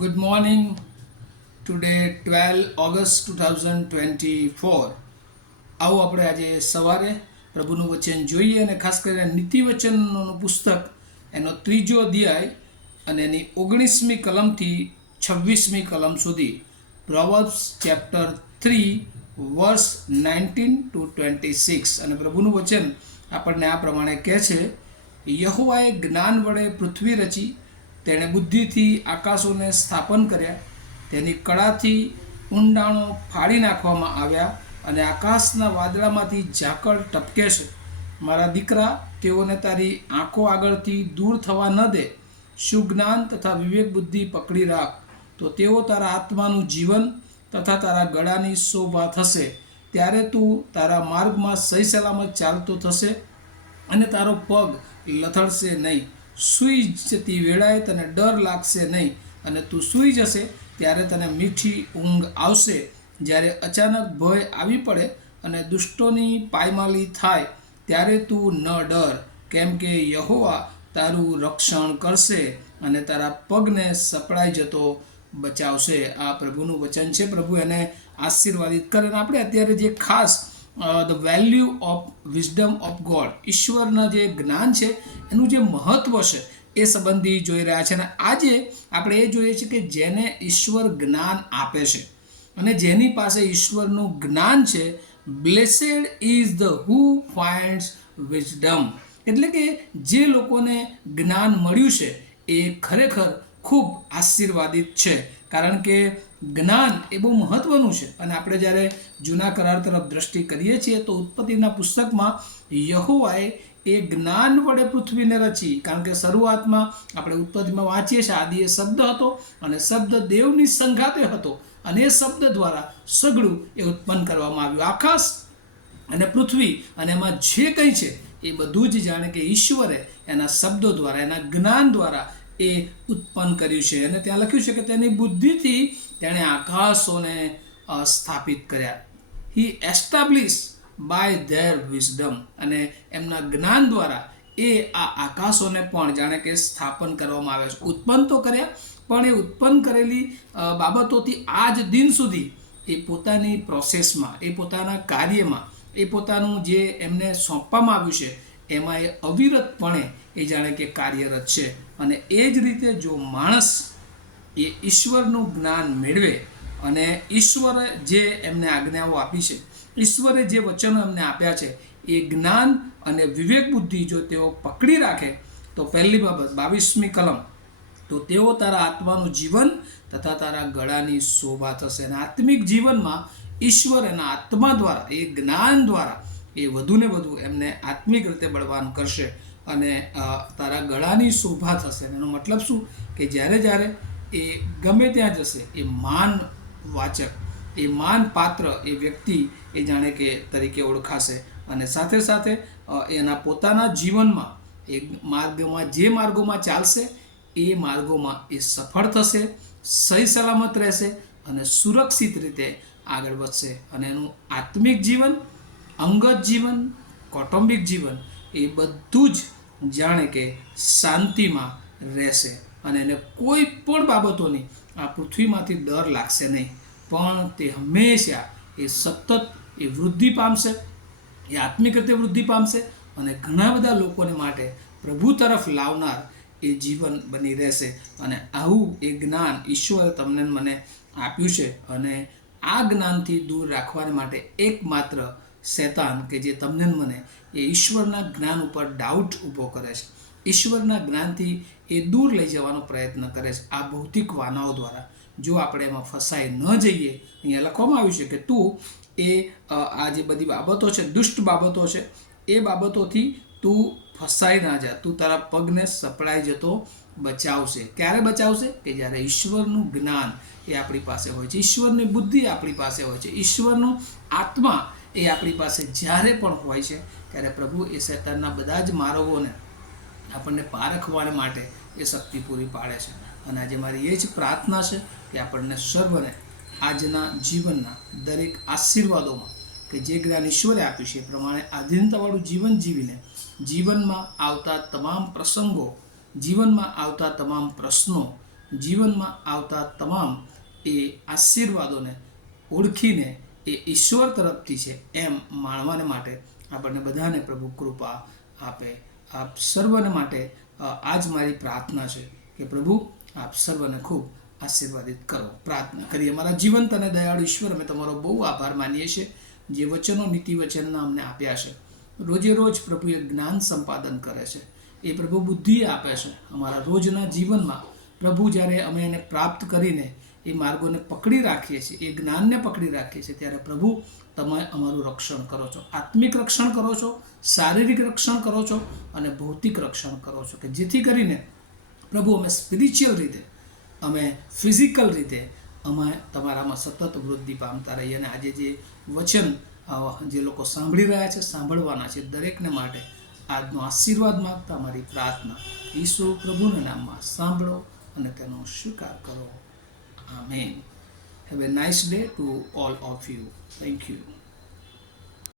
Good morning. Today 12 August 2024. આવો આપણે આજે સવારે પ્રભુનું વચન જોઈએ અને ખાસ કરીને નીતિવચનનું પુસ્તક એનો 3જો અધ્યાય અને એની 19મી કલમથી 26મી કલમ સુધી પ્રોવર્બ્સ ચેપ્ટર 3 વર્સ 19 to 26 અને પ્રભુનું વચન આપણને આ પ્રમાણે કહે છે, યહોવાએ જ્ઞાન વડે પૃથ્વી રચી, તેણે બુદ્ધિથી આકાશોને સ્થાપન કર્યા, તેની કળાથી ઊંડાણો ફાડી નાખવામાં આવ્યા અને આકાશના વાદળામાંથી ઝાકળ ટપકે છે. મારા દીકરા, તેઓને તારી આંખો આગળથી દૂર થવા ન દે. સુજ્ઞાન તથા વિવેક બુદ્ધિ પકડી રાખ, તો તેઓ તારા આત્માનું જીવન તથા તારા ગળાની શોભા થશે. ત્યારે તું તારા માર્ગમાં સહી સલામત ચાલતો થશે અને તારો પગ લથડશે નહીં. સૂઈ જતી વેળાએ તને ડર લાગશે નહીં અને તું સૂઈ જશે ત્યારે તને મીઠી ઊંઘ આવશે. જ્યારે અચાનક ભય આવી પડે અને દુષ્ટોની પાયમાલી થાય ત્યારે તું ન ડર, કેમ કે યહોવા તારું રક્ષણ કરશે અને તારા પગને સપડાઈ જતો બચાવશે. આ પ્રભુનું વચન છે. પ્રભુ એને આશીર્વાદિત કરે. અને આપણે અત્યારે જે ખાસ the value of wisdom of God, ઈશ્વરના જે જ્ઞાન છે એનું જે મહત્ત્વ છે એ સંબંધી જોઈ રહ્યા છે. અને આજે આપણે એ જોઈએ છીએ કે જેને ઈશ્વર જ્ઞાન આપે છે અને જેની પાસે ઈશ્વરનું જ્ઞાન છે, બ્લેસેડ ઇઝ ધ હુ ફાઇન્ડ્સ વિઝડમ. એટલે કે જે લોકોને જ્ઞાન મળ્યું છે એ ખરેખર ખૂબ આશીર્વાદિત છે, કારણ કે જ્ઞાન એ બહુ મહત્ત્વનું છે. અને આપણે જ્યારે જૂના કરાર તરફ દ્રષ્ટિ કરીએ છીએ તો ઉત્પત્તિના પુસ્તકમાં યહોવાએ એ જ્ઞાન વડે પૃથ્વીને રચી, કારણ કે શરૂઆતમાં આપણે ઉત્પત્તિમાં વાંચીએ છીએ, આદિએ શબ્દ હતો અને શબ્દ દેવની સંગાતે હતો અને એ શબ્દ દ્વારા સઘળું એ ઉત્પન્ન કરવામાં આવ્યું. આકાશ અને પૃથ્વી અને એમાં જે કંઈ છે એ બધું જ જાણે કે ઈશ્વરે એના શબ્દો દ્વારા, એના જ્ઞાન દ્વારા એ ઉત્પન્ન કર્યું છે. અને ત્યાં લખ્યું છે કે તેની બુદ્ધિથી તેણે આકાશોને સ્થાપિત કર્યા. હી એસ્ટાબ્લિશ બાય ધેર વિઝડમ. અને એમના જ્ઞાન દ્વારા એ આ આકાશોને પણ જાણે કે સ્થાપન કરવામાં આવે છે. ઉત્પન્ન તો કર્યા, પણ એ ઉત્પન્ન કરેલી બાબતોથી આજ દિન સુધી એ પોતાની પ્રોસેસમાં, એ પોતાના કાર્યમાં, એ પોતાનું જે એમને સોંપવામાં આવ્યું છે એમાં એ અવિરતપણે એ જાણે કે કાર્યરત છે. અને એ જ રીતે જો માણસ એ ઈશ્વરનું જ્ઞાન મેળવે અને ઈશ્વરે જે એમને આજ્ઞાઓ આપી છે, ઈશ્વરે જે વચનો એમને આપ્યા છે, એ જ્ઞાન અને વિવેક બુદ્ધિ જો તેઓ પકડી રાખે તો પહેલી બાબત 22મી કલમ, તો તેઓ તારા આત્માનું જીવન તથા તારા ગળાની શોભા થશે. અને આત્મિક જીવનમાં ઈશ્વર એના આત્મા દ્વારા, એ જ્ઞાન દ્વારા એ વધુને વધુ એમને આત્મિક રીતે બળવાન કરશે અને તારા ગળાની શોભા થશે. એનો મતલબ શું કે જ્યારે એ ગમે ત્યાં જશે એ માનવાચક, એ માનપાત્ર એ વ્યક્તિ એ જાણે કે તરીકે ઓળખાશે. અને સાથે સાથે એના પોતાના જીવનમાં એ માર્ગમાં, જે માર્ગોમાં ચાલશે એ માર્ગોમાં એ સફળ થશે, સહી સલામત રહેશે અને સુરક્ષિત રીતે આગળ વધશે. અને એનું આત્મિક જીવન, અંગત જીવન, કૌટુંબિક જીવન એ બધું જ જાણે કે શાંતિમાં રહેશે અને એને કોઈ પણ બાબતોની આ પૃથ્વીમાંથી ડર લાગશે નહીં, પણ તે હંમેશા એ સતત એ વૃદ્ધિ પામશે, એ આત્મિક રીતે વૃદ્ધિ પામશે અને ઘણા બધા લોકોને માટે પ્રભુ તરફ લાવનાર એ જીવન બની રહેશે. અને આવું એ જ્ઞાન ઈશ્વરે તમને મને આપ્યું છે. અને આ જ્ઞાનથી દૂર રાખવાને માટે એકમાત્ર શૈતાન કે જે તમને મને એ ઈશ્વરના જ્ઞાન ઉપર ડાઉટ ઊભો કરે છે, ઈશ્વરના જ્ઞાનથી એ દૂર લઈ જવાનો પ્રયત્ન કરે છે આ ભૌતિક વાનાઓ દ્વારા. જો આપણે એમાં ફસાઈ ન જઈએ, અહીંયા લખવામાં આવ્યું છે કે તું એ આ જે બધી બાબતો છે, દુષ્ટ બાબતો છે, એ બાબતોથી તું ફસાઈ ના જા, તું તારા પગને સપડાઈ જતો બચાવશે. ક્યારે બચાવશે? કે જ્યારે ઈશ્વરનું જ્ઞાન એ આપણી પાસે હોય છે, ઈશ્વરની બુદ્ધિ આપણી પાસે હોય છે, ઈશ્વરનો આત્મા એ આપણી પાસે જ્યારે પણ હોય છે ત્યારે પ્રભુ એ શૈતાનના બધા જ માર્ગોને આપણને પારખવા માટે એ શક્તિ પૂરી પાડે છે. અને આજે મારી એ જ પ્રાર્થના છે કે આપણને સર્વને આજના જીવનના દરેક આશીર્વાદોમાં કે જે જ્ઞાન ઈશ્વરે આપ્યું છે એ પ્રમાણે આધીનતાવાળું જીવન જીવીને જીવનમાં આવતા તમામ પ્રસંગો, જીવનમાં આવતા તમામ પ્રશ્નો જીવનમાં આવતા તમામ એ આશીર્વાદોને ઓળખીને એ ઈશ્વર તરફથી છે એમ માણવાને માટે આપણને બધાને પ્રભુ કૃપા આપે. આપ સર્વને માટે આજ મારી પ્રાર્થના છે કે પ્રભુ આપ સર્વને ખૂબ આશીર્વાદિત કરો. પ્રાર્થના કરીએ. મારા જીવંત અને દયાળુ ઈશ્વર, અમે તમારો બહુ આભાર માનીએ છીએ જે વચનો નીતિ વચનના અમને આપ્યા છે. રોજે રોજ પ્રભુ એ જ્ઞાન સંપાદન કરે છે, એ પ્રભુ બુદ્ધિ આપે છે અમારા રોજના જીવનમાં. પ્રભુ જ્યારે અમે એને પ્રાપ્ત કરીને એ માર્ગોને પકડી રાખીએ છીએ, એ જ્ઞાનને પકડી રાખીએ છીએ, ત્યારે પ્રભુ તમે અમારું રક્ષણ કરો છો. આત્મિક રક્ષણ કરો છો, શારીરિક રક્ષણ કરો છો અને ભૌતિક રક્ષણ કરો છો, કે જેથી કરીને પ્રભુ અમે સ્પિરિચ્યુઅલ રીતે, અમે ફિઝિકલ રીતે અમે તમારામાં સતત વૃદ્ધિ પામતા રહીએ. અને આજે જે વચન જે લોકો સાંભળી રહ્યા છે, સાંભળવાના છે, દરેકને માટે આજનો આશીર્વાદ માગતા મારી પ્રાર્થના ઈસુ પ્રભુના નામમાં સાંભળો અને તેનો સ્વીકાર કરો. Amen. Have a nice day to all of you. Thank you.